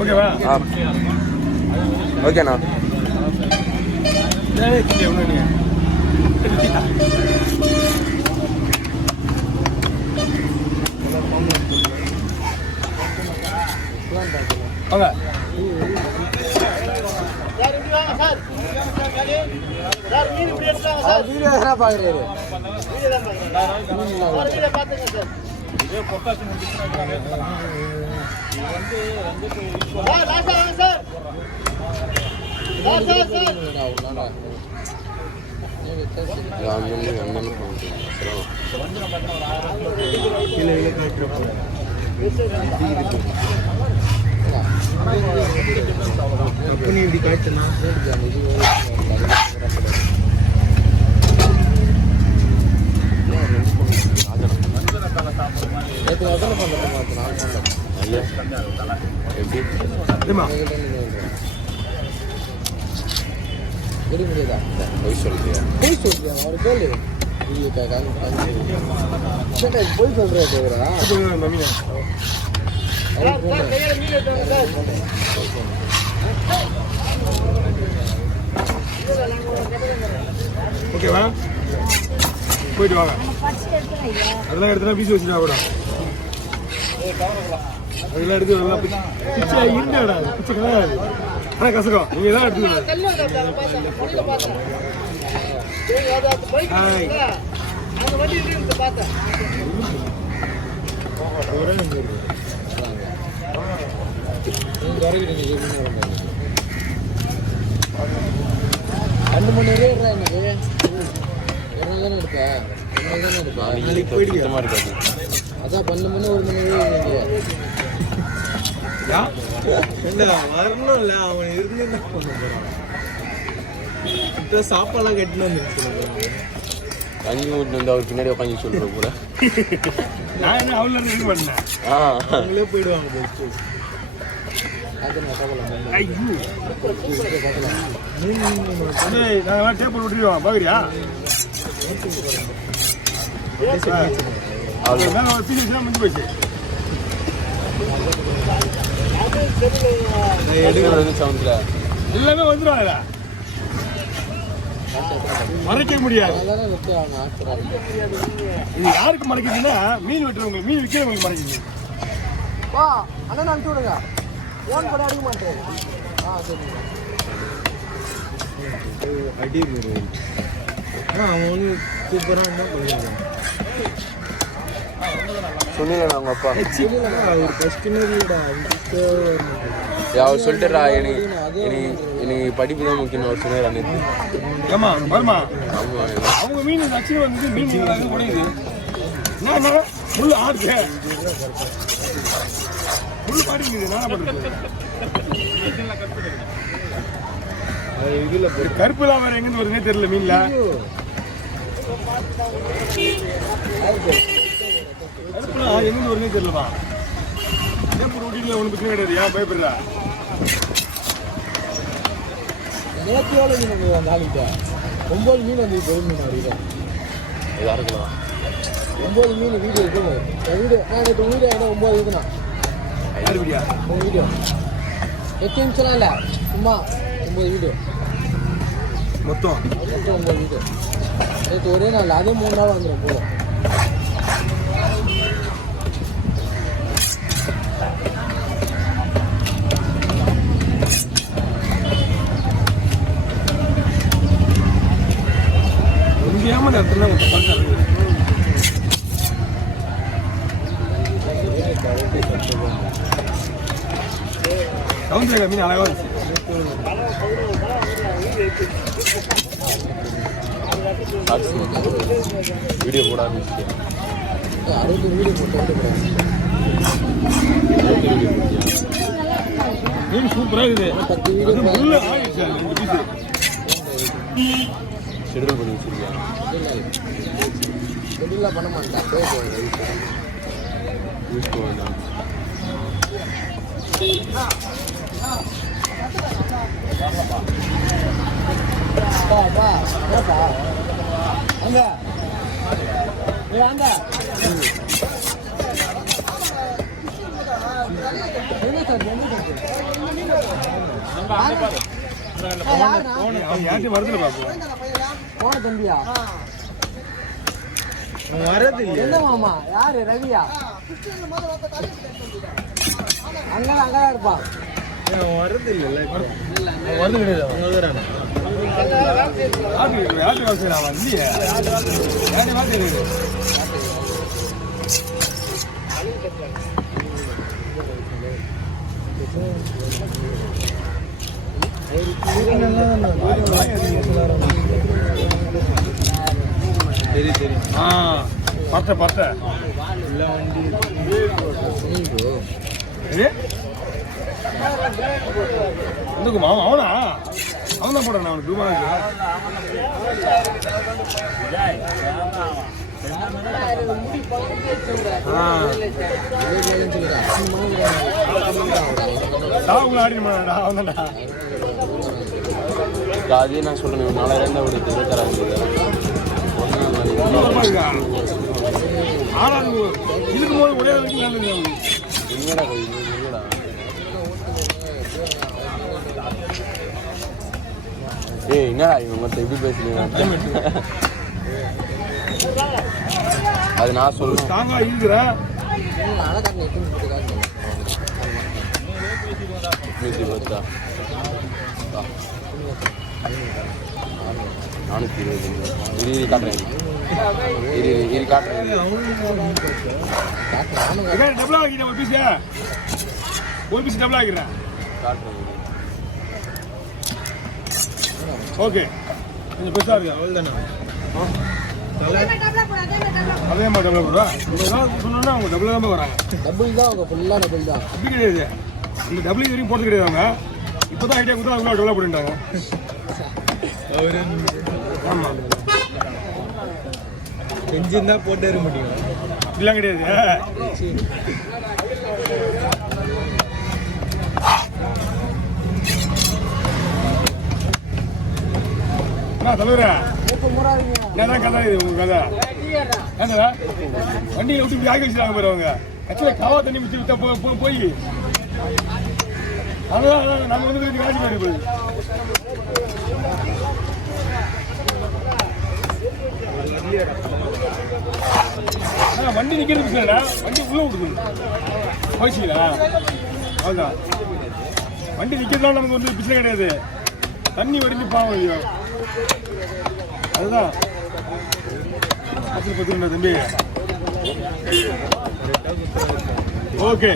ஓகேவா? ஓகேண்ணா. வாங்க. அப்படி இப்படி காய்ச்சனா போய் சொல்றியா? ஒரு கேள்வி போய் சொல்றேன் ஓகேவா? போயிட்டு வாங்க. அதெல்லாம் எடுத்துனா வீசி வச்சுட்டா கூட அதெல்லாம் எடுத்து பிச்சை இருந்தாடா, பிச்சை கிடையாது. ஆனால் கசக்கம் நீங்கள் தான் எடுத்துக்கலாம். ரெண்டு மணி நேரம் எனக்கு தானே எடுப்பேன். அதான் 12 மணி 1 மணி வரணும்ல. அவன் இருந்து சாப்பாடுலாம் கட்டினு வந்து கஞ்சி ஊட்டு வந்து அவர் பின்னாடி உட்காந்து சொல்ற கூட நான் என்ன அவ்வளோ இது பண்ணேன். அவங்களே போயிடுவாங்க. டேபிள் விட்டுருவான் பாக்குறியா? முடிஞ்சு போச்சு. எல்லாமே வந்துடுவாங்க, மறைக்க முடியாது. இது யாருக்கு மறைக்குதுன்னா மீன் வெட்டுறவங்க, மீன் விற்கிறவங்களுக்கு மறைக்குது. அண்ணன் அனுப்பிச்சு விடுங்க. ஓன் கூட அடிக்க மாட்டேன். அடி அவன் சூப்பராக இருந்தால் பண்ணிடுவான். சொன்னீங்க அவங்க அப்பா அவர் பிரச்சனைடா. அவர் சொல்லிட்டுறா எனக்கு படிப்பு தான் முக்கியம் அவர் சொன்னார். ஆமா வருமா? அவங்க மீன் நச்சு வந்து மீன் உடையுது. முள்ளு ஆடுச்சு, முள்ளு பாடிக்குது. நான் பண்ணுறது இதில் கருப்பு எல்லாம் வேறு எங்கேருந்து வருதுன்னே தெரியல மீன்ல. கருப்புலாம் எங்கேருந்து வருதுன்னே தெரியலப்பா. ஏப்பூர் ஊட்டியில் ஒன்றும் பிரச்சனை கிடையாது. ஏன் பயப்படுறா? நேற்று மீன் நாளைக்கு 9 மீன் வந்து மீன் அறிவிக்க எல்லாருக்கலாம் 9 மீன் வீடியோ இருக்குது. வீடியோ நான் நேற்று வீடியோ 9 இருக்குண்ணா. வீடியோ வீடியோ 8 நிமிஷம்லாம் இல்லை, சும்மா 9 வீடியோ மொத்தம் 9 வீடியோ. நேற்று ஒரே நாள் அதே 3 நாள் வந்துடும் போதும். உண்மையாம இடத்துல சவுந்தரக மீன் அழகா இருந்துச்சு. வீடியோ போட ஆரம்பிச்சு 60 வீடியோ போட்டு மீன் சூப்பராக இருக்குது. 10 வீடியோ ஷெட்யூல் பண்ணி வச்சுருக்கேன். ஷெட்யூலாக பண்ண மாட்டேன். யூஸ் பண்ணுவேன். அங்க அங்க யார்ட்டையும் வரதுல பார்ப்போம். போன தம்பியா வரது இல்லை. என்ன மாமா யாரு ரவியா? அங்கதான் இருப்பான். வரது இல்லை. வரது கிடையாது. யாரு வாசிக்கிறா வண்டிய? யாரு வாசிக்கிறது? பட்ட பட்ட வந்துக்குமா அவனா அவன் தான் போடுறான் அவனுக்கு ஆடிமாடா அவன் தான்டா. அதே நான் சொல்றேன், 4000 ஒரு 26,000 ஆறாவது இருக்கும் போது ஒரே என்னடா ஏய் என்னடா இவங்க மொத்தம் எப்படி பேசுறீங்க? அது நான் சொல்றேன். ஸ்ட்ராங்கா இருக்கிறேன். நானூற்றி 20 காட்டுறேன். இது காட்டுறேன். டபுள் ஆகிட்டேன் ஒரு பீஸ் டபுள் ஆகிக்கிறேன். காட்டுறேன். ஓகே கொஞ்சம் பெருசா இருக்கு. அவ்வளோதானே அதே மாதிரி டபுள் போடுவா. சொன்னா அவங்க டபுள் தான் வராங்க. டபுள் தான் அவங்க ஃபுல்லாக டபுள் தான். அப்படி கிடையாது. இந்த டபுள் இது வரைக்கும் போட்டு கிடையாது. அவங்க இப்போதான் ஐடியா கொடுத்தா அவங்க டெவலப் பண்ணிட்டாங்க. ஆமாம் என்ஜின் தான் போட்டு இருக்க முடியும். அப்படிலாம் கிடையாது. தலைவரா என்னதான் கதை இது உங்க கதை? ஏன்னா வண்டியை விட்டு இப்படி ஆகி வச்சுட்டாங்க பாரு அவங்க. ஆக்சுவலா காவா தண்ணி மிச்சு விட்டா போய் அதான் நம்ம வந்து காட்சி பண்ணி போய் வண்டி நிக்கிறது பிரச்சனைடா. வண்டி உள்ள விடுது போயிடுச்சுங்களா? அவ்வளோதான். வண்டி நிக்கிறதுனால நமக்கு வந்து பிரச்சனை கிடையாது. தண்ணி வடிஞ்சு பாவம் ஐயோ. அதுதான் தம்பி. ஓகே